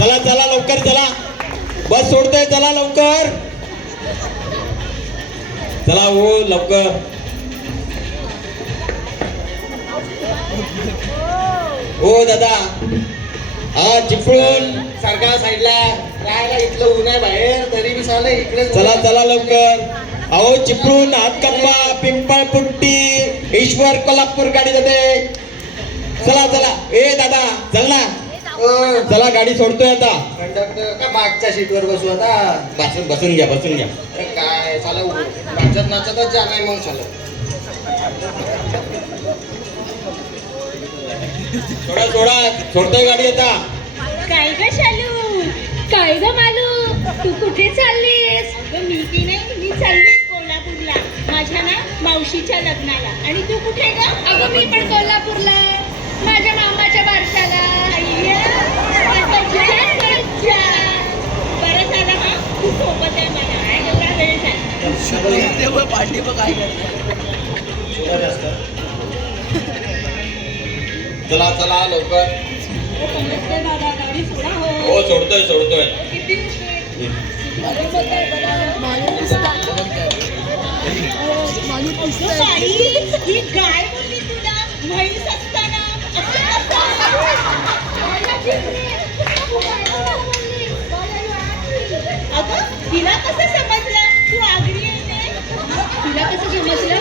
चला चला लवकर चला, बस सोडतोय, चला लवकर चला, हो लवकर. हो दादा, हा चिपळूण सारखा साईडला राहायला इथलं ऊन आहे बाहेर, तरी मी चालय इकडे. चला चला लवकर. अहो चिपळूण, हातकंबा, पिंपळपुट्टी, ईश्वर, कोल्हापूर गाडी जाते. चला चला. ए दादा चल ना, चला गाडी सोडतोय आता. कंडक्टर का मागच्या सीटवर बसू आता? बसून घ्या, बसून घ्या. काय चालू नाचत नाचतच जा, नाही मग चालू. सोडा सोडा, सोडतोय गाडी आता. काय ग शालू, काय ग मालू, तू कुठे चाललीस? अगं मी की नाही, मी चालली कोल्हापूरला माझ्या ना मावशीच्या लग्नाला. आणि तू कुठे ग? अगं मी पण कोल्हापूरला माझ्या मामाच्या बारशाला. बरं झालं हा, तू सोबत आहे मला, एवढा वेळ झाला. पाठी बघ काय चला चला लवकर. दादा गाडी सोडा. हो सोडतोय सोडतोय. किती उशीर? बाई, ही गाय बोलली तुला, म्हैस असताना अगं तिला कसं समजलं तू आगरी आहे ते? तिला कसं समजलं?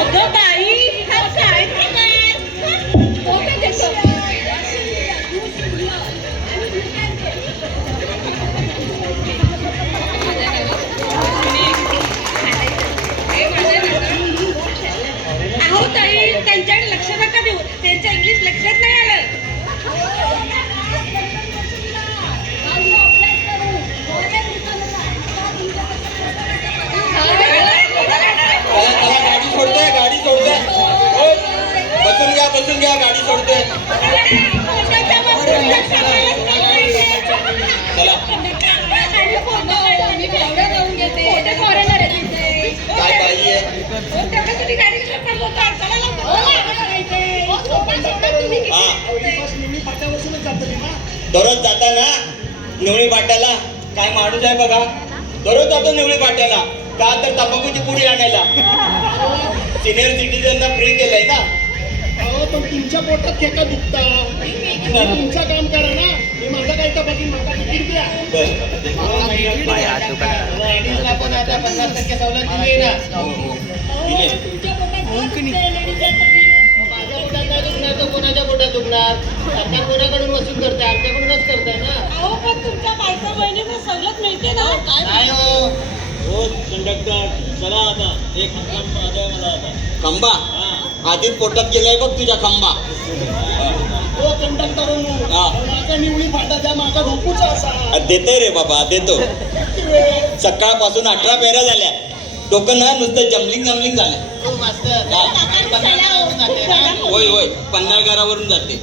अगं बाई, हा काय अहो ताई, त्यांच्याकडे लक्ष नका देऊ, त्यांच्या इंग्लिश लक्षात नाही आलं. चला चला, गाडी सोडतोय, गाडी सोडतोय. हो, बसून घ्या, बसून घ्या, गाडी सोडतोय. चला. काय बाई आहे? दररोज जाता ना निवळी पाट्याला? काय माणूस आहे बघा, दररोज जातो निवळी पाट्याला. का तर तंबाखूची पुडी आणायला. सिनियर सिटीजनला फ्री केलंय ना. अहो पण तुमच्या पोटात खेका दुखता, तुमचं काम करा ना. मी माझं काय तर बघीन, माझा तिकीट द्या. लेडीजला पण आता 50% सवलत दिली ना. माझ्या पोटात नाही दुखणार तर कोणाच्या पोटात दुखणार? सरकार कोणाकडून वसूल करते? आमच्याकडूनच करताय ना. अहो पण तुमच्या बायका बहिणींना सवलत मिळते ना. काय हो? हो कंडक्टर, चला आता. एक मला आता खंबा आधीच पोटात गेलाय बघ तुझ्या खंबा. हो कंडक्टर, माझा निवडी फाटा द्या, माझा ढोपूचा असा. देतोय रे बाबा, देतो. सकाळपासून 18 फेऱ्या झाल्या, डोकं ना नुसतं जमलिंग जमलिंग झालं. हो मास्तर, होय होय, पन्हाळगडावरून जाते.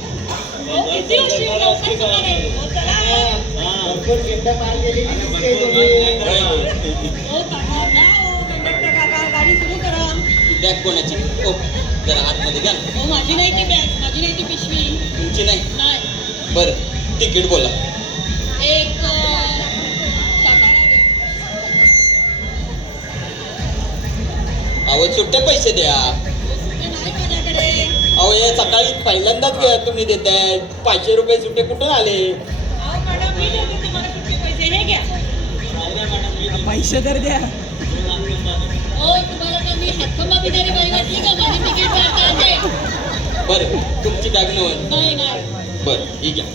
किती उशीर, लवकर चला. भरपूर गिफ्ट पार गेलेली दिसते तुम्ही. हो काका, ना हो कंडक्टर काका, गाडी सुरू करा. बॅग कोणाची? ओ जरा आतमध्ये घ्या. हो माझी नाही ती बॅग, माझी नाही ती पिशवी. तुमची नाही? नाही. बरं तिकीट बोला. एक सातारा दे. अहो सुट्टे पैसे द्या. ते नाही माझ्याकडे. अहो हे सकाळी पहिल्यांदाच तुम्ही देताय. 500 रुपये सुट्टे कुठून आले? अहो मॅडम, मी देते तुम्हाला सुट्टे पैसे, हे घ्या. पैसे तर द्या. हो तुम्हाला का मी हातखंबा बिदारी बाई वाटली का? माझी तिकीट काढता. बरं तुमची बॅग नव्हती. नाही नाही. बरं ठीक आहे,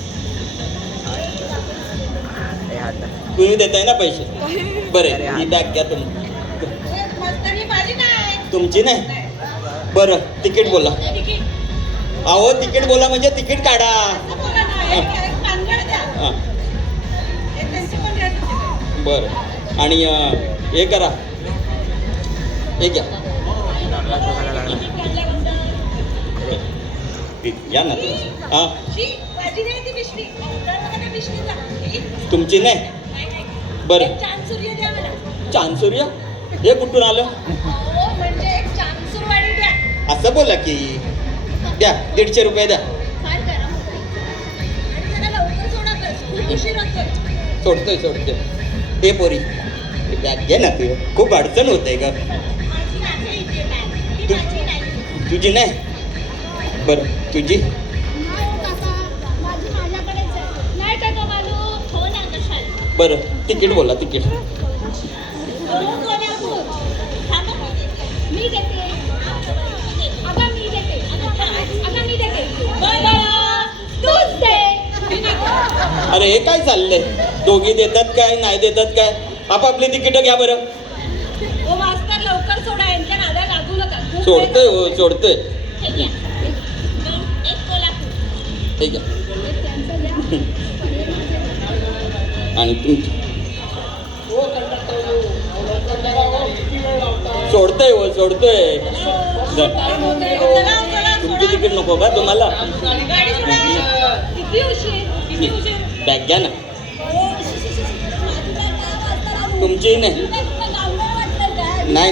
तुम्ही देताय ना पैसे. बरं ही बॅग घ्या तुम्ही. मस्तरी माझी नाही. तुमची नाही? बरं तिकीट बोला. तिकीट अहो तिकीट बोला म्हणजे तिकीट काढा. बोला ना, एक पानगड द्या. हां एक त्यांची पण द्या तिकीट. बरं. आणि हे करा, हे घ्या. या ना हां. माझी नाही ती पिशवी. तुमची नाही? बरं. चांद सूर्य द्या मला. चांदसूर्य हे कुठून आलं? म्हणजे एक चांद सूर्य असं बोला की द्या 150 रुपये द्या. फार गरम होतंय. आणि जरा लवकर सोडा बस, खूप उशीर होतोय. सोडतोय. हे पोरी बॅग घे ना तू, खूप अडचण होते ग. माझी आहे इथे बॅग. ती माझी नाही. तुझी नाही बरं तुझी. माझी माझ्याकडेच आहे. नाही काका मालू. हो ना कशाला. बरं तिकीट बोला तिकीट. हो कोल्हापूर. थांबा मी देते. अगं मी देते. अगं मी देते. बरं तूच दे. अरे हे काय चाललंय, दोघी देतात काय नाही देतात काय, आपापली तिकीट घ्या बरं. ओ मास्तर लवकर सोडा, यांच्या नादा लागू नका. सोडतोय हो सोडतोय. हे घ्या. एक कोल्हापूर. ठीक आहे. एक त्यांचं द्या. आणि तुमची हो कंडक्टर हो, लवकर करा हो, किती वेळ लावता? सोडतोय हो सोडतोय. जर चला, तुमची तिकीट नको का तुम्हाला. गाडी सोडा. किती उशीर? बॅग घ्या ना. तुमची नाही नाही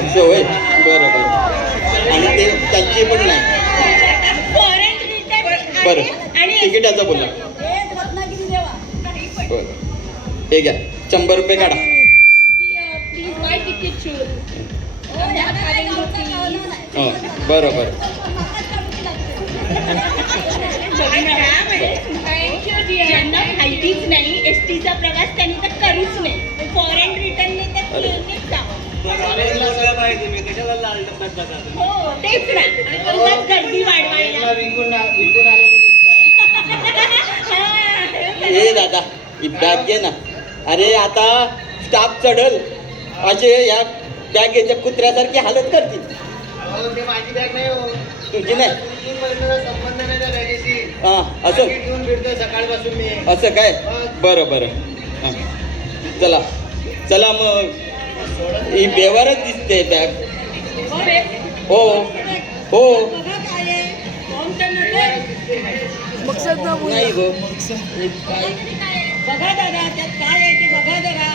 असं होय. बरं आणि ते त्यांची पण नाही. बरं तिकिटाचं बोला. बरं हे घ्या 100 रुपये काढा. Please buy ticket shoot. हो बरं ज्यांना माहितीच नाही एसटीचा प्रवास त्यांनी तर करूच नाही. फॉरेन रिटर्नने तर प्लेननेच जावं. हो तेच ना. उगाच गर्दी वाढवायला. हे दादा ही बॅग घे ना. अरे आता स्टाफ चढल असे या बॅगेच्या कुत्र्यासारखी हालत करतील. ते माझी बॅग नाही हो. तुझी नाही. 2-3 महिन्याचा संबंध नाही त्या बॅगेशी. हा असं घेऊन फिरतोय सकाळपासून मी. असं काय. बरं हां चला चला मग. ही बेवारच दिसते बॅग. हो हो नाही गो. बघा दादा त्यात काय आहे ते बघा जरा.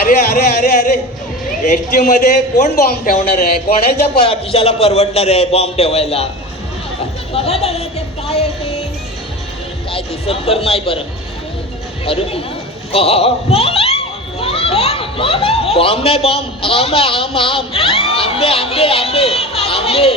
अरे अरे अरे अरे एस टी मध्ये कोण बॉम्ब ठेवणार आहे, कोणाच्या खिशाला परवडणार आहे बॉम्ब ठेवायला. बघा दादा त्यात काय आहे ते. काय दिसत तर नाही बरं. अरे बॉम्ब नाही बॉम्ब. आम आंबे आंबे आंबे आंबे.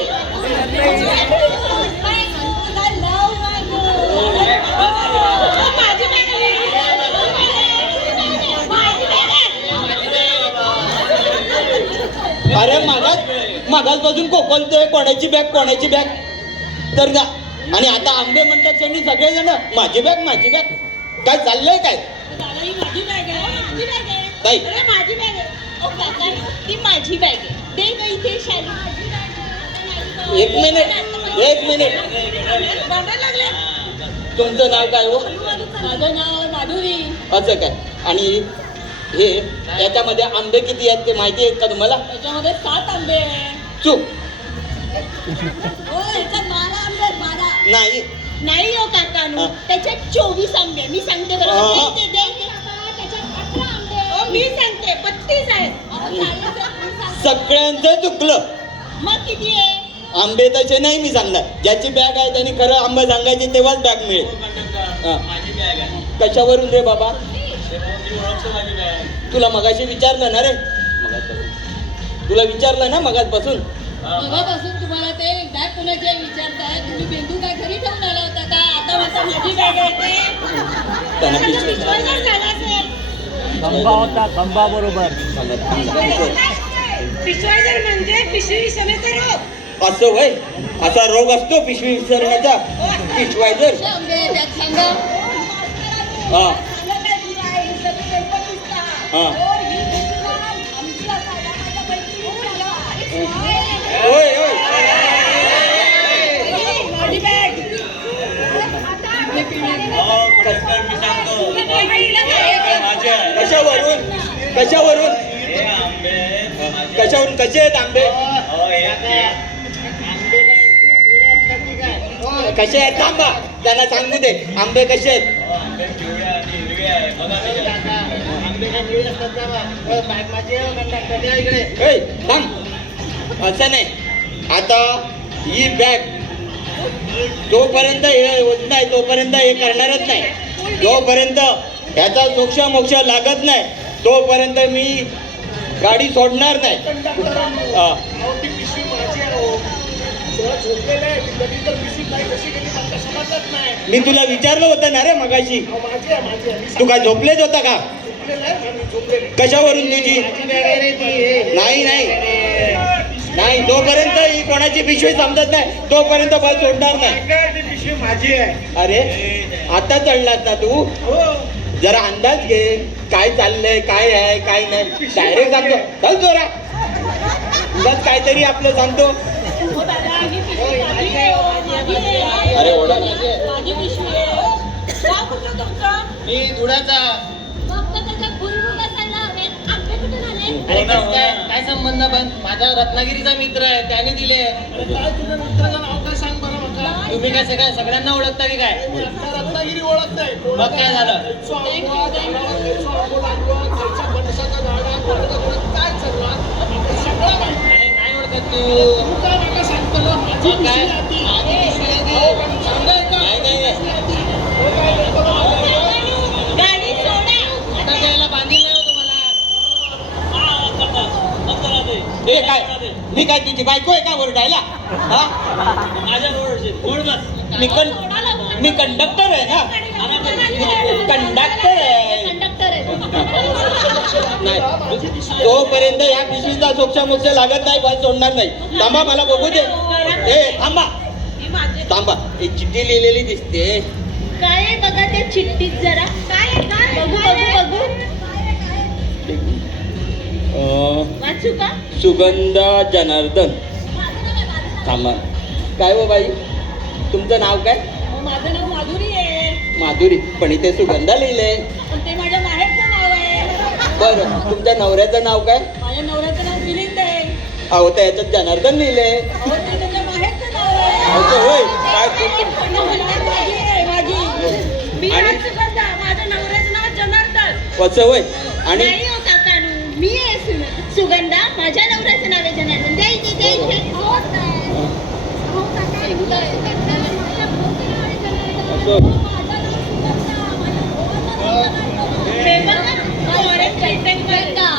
अरे मागासपासून कोकलतोय कोणाची बॅग तर जा. आणि आता आंबे म्हणतात त्यांनी सगळेजण माझी बॅग काय चाललंय काय. माझी बॅग आहे. ताई अरे माझी बॅग आहे. ओ काका ती माझी बॅग आहे. दे गं इथे शाली. एक मिनिट लागले. तुमचं नाव काय हो. माझं नाव माधुरी. असं काय. आणि हे याच्यामध्ये आंबे किती आहेत ते माहिती आहेत का तुम्हाला. त्याच्यामध्ये 7 आंबे आहे. चूक. हो याच्यात 12 आंबे आहेत. 12 नाही नाही हो काकानू. हा. त्याच्यात 24 आंबे मी सांगते हा. बरोबर. त्याच्यात 18 आंबे. मी सांगते 32 आहेत. सगळ्यांचं चुकलं. मग किती आहे. आंबे तसे नाही मी सांगणार. ज्याची बॅग आहे त्यांनी खरं आंबे सांगायचे तेव्हाच बॅग मिळेल. हा. कशावरून रे बाबा. तुला मगाशी विचारलं ना रे. तुला विचारलं ना मगासपासून. मगापासून तुम्हाला ते बॅग कोणाची आहे विचारताय. तुम्ही बेंदू काय घरी ठेवून आला होता का. आता म्हणता माझी बॅग आहे ते. त्यांना त्याचा पिशवी- पिशवाईवर झाला असेल. खंबा होता खंबा बरोबर. पिशवाईवर म्हणजे पिशवी विसरण्याचा रोग. असं वय असा रोग असतो पिशवी विसरण्याचा. पिशवायझर. सांगा. हा हा होय होय. माझी बॅग. कशावरून कसे आहेत आंबे. कसे आहेत थांबा त्यांना सांगू दे. आंबे कसे आहेत. आंबे ए, थांब. असं नाही. आता ही बॅग जोपर्यंत हे होत नाही तोपर्यंत हे करणारच नाही. जोपर्यंत ह्याचा मोक्ष मोक्ष लागत नाही तोपर्यंत मी गाडी सोडणार नाही. हा. ती पिशवी माझी आहे हो. सगळं झोपलेलं आहे. ती कधी तर पिशवी नाही कशी गेली मला समजत नाही. मी तुला विचारलं होतं ना रे मगाशी, अहो, माझी आहे माझी आहे. मी तू काय झोपलेच होता का? झोपलेलं आहे मी झोपलेलं आहे. कशावरून तुझी? माझी बॅग आहे रे ती. नाही नाही नाही, जोपर्यंत ही कोणाची पिशवी समजत नाही तोपर्यंत बस सोडणार नाही. ती पिशवी माझी आहे. अरे आता चढलास ना तू, हो. जरा अंदाज घे काय चाललंय, काय आहे काय नाही. डायरेक्ट सांगतो चल जोरा, बस काहीतरी आपलं सांगतो. हो दादा, ही पिशवी माझी आहे, हो, माझी आहे. अरे ओढा ना. माझी पिशवी आहे. गाव कुठलं तुमचं? मी धुळ्याचा. फक्त त्याच्यात भुईमुग असायला हवे. आंबे कुठून आले? अरे कसं काय संबंध पण माझा रत्नागिरीचा मित्र आहे त्याने दिले. काय तुझ्या मित्राचं नाव काय सांग बरं मला. तुम्ही काय सगळ्यांना ओळखता की काय? मी आता रत्नागिरी ओळखत नाही. मग काय झालं? काय चाललं सगळं माहिती. अरे नाही ओळखत तू. तू काय नका सांगतो ना, माझी मग काय? पिशवी आहे ती. माझी पिशवी आहे ती. हो, पण सांगाय का? नाही, नाही, नाही. हो, काय नको ना मला. गाडी सोडा. आता द्यायला बांधील नाही हो तुम्हाला. हे काय, मी काय तुझी बायको आहे का ओरडायला? हा? मी कंडक्टर आहे ना. कंडक्टर आहे. कंडक्टर आहे. नाही, तोपर्यंत या पिशवीचा सोक्ष मोक्ष लागत नाही बस सोडणार नाही. थांबा मला बघू दे. ए थांबा ही माझी. थांबा, एक चिठ्ठी लिहिलेली दिसते. काय आहे बघा त्या चिठ्ठीत जरा. काय आहे, काय आहे? बघू बघू बघू. वाचू का? सुगंधा जनार्दन. थांबा, काय हो बाई तुमचं नाव काय? हो, माझं नाव माधुरी आहे. माधुरी, पण इथे सुगंधा लिहिलंय. पण ते माझ्या माहेरचं नाव आहे. बरं, तुमच्या नवऱ्याचं नाव काय? माझ्या नवऱ्याचं नाव मिलिंद आहे. अहो तर याच्यात जनार्दन लिहिलंय. अहो, ते त्याच्या माहेरचं नाव आहे. असं होय? काय माझी आहे, माझी. मी आणि- आज सुगंधा. माझ्या नवऱ्याचं नाव जनार्दन. असं होय? आणि नाही हो काकानू, मी आहे सुगंधा. माझ्या नवऱ्याचं नाव आहे जनार्दन. द्यायचे द्यायचे. हे बघा, फॉरेन पेंटिंग बरं का.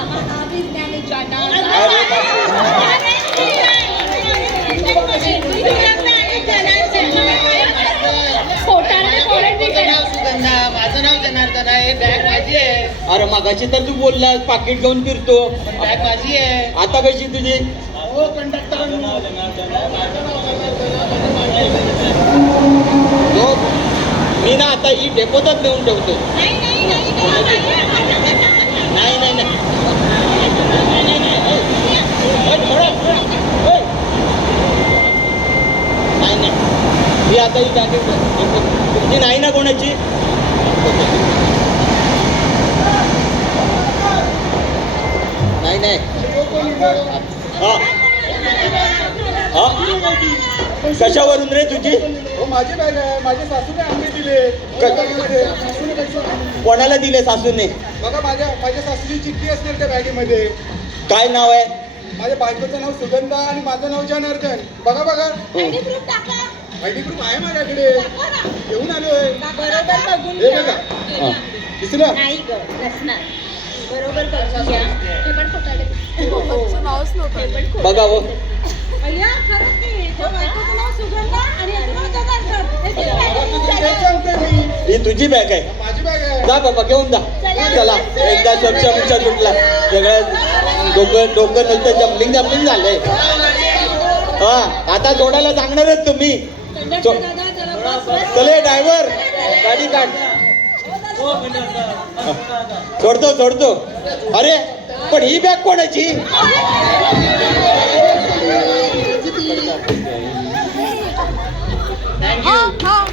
माझं नाव जनार्दन आहे. बॅग माझी आहे. अरे मगाशी तर तू बोललास पाकिट घेऊन फिरतो. बॅग माझी आहे. आता कशी तुझी? हो कंडक्टर हो, मी ना आता ही डेपोतच नेऊन ठेवतो. नाही नाही नाही. ओय, थोडं, थोडं. ओय. नाही नाही, मी आता ही जॅकेट तुमची नाही ना कोणाची? नाही नाही. हा हा, कशावरून रे तुझी? हो माझी बॅग आहे. माझ्या सासूने आंबे दिले. सासूने कसं कोणाला दिले सासूने? बघा माझ्या सासूची चिठ्ठी असते त्या बॅगेमध्ये. काय नाव आहे? माझ्या बायकोचं नाव सुगंधा आणि माझं नाव जनार्दन. बघा बघा आयडी प्रूफ टाका. आयडी प्रूफ आहे माझ्याकडे. टाका ना. घेऊन आलोय. बरोबर बघून हे घ्या. बघा. हा. दिसलं? नाही ग, नसणार. बरोबर बघून घ्या. हे पण खोटारडे. हे पण खोटारडे. बघा हो. अय्या, खरंच ते. त्या बायकोचं नाव सुगंधा आणि याचं नाव जनार्दन. हे किती तेच बॅग? सांगतोय मी. ही तुझी बॅग आहे. माझी बॅग आहे. जा बाबा घेऊन जा. चला एकदा स्वच्छ मुच्छ तुटला. सगळं डोकं नुसतं जम्पलिंग झालंय. हा, आता जोडायला सांगणारच तुम्ही. कंडक्टर दादा, जरा बस, बस. चले ड्रायव्हर, गाडी काढ. सोडतो. अरे पण ही बॅग कोणाची?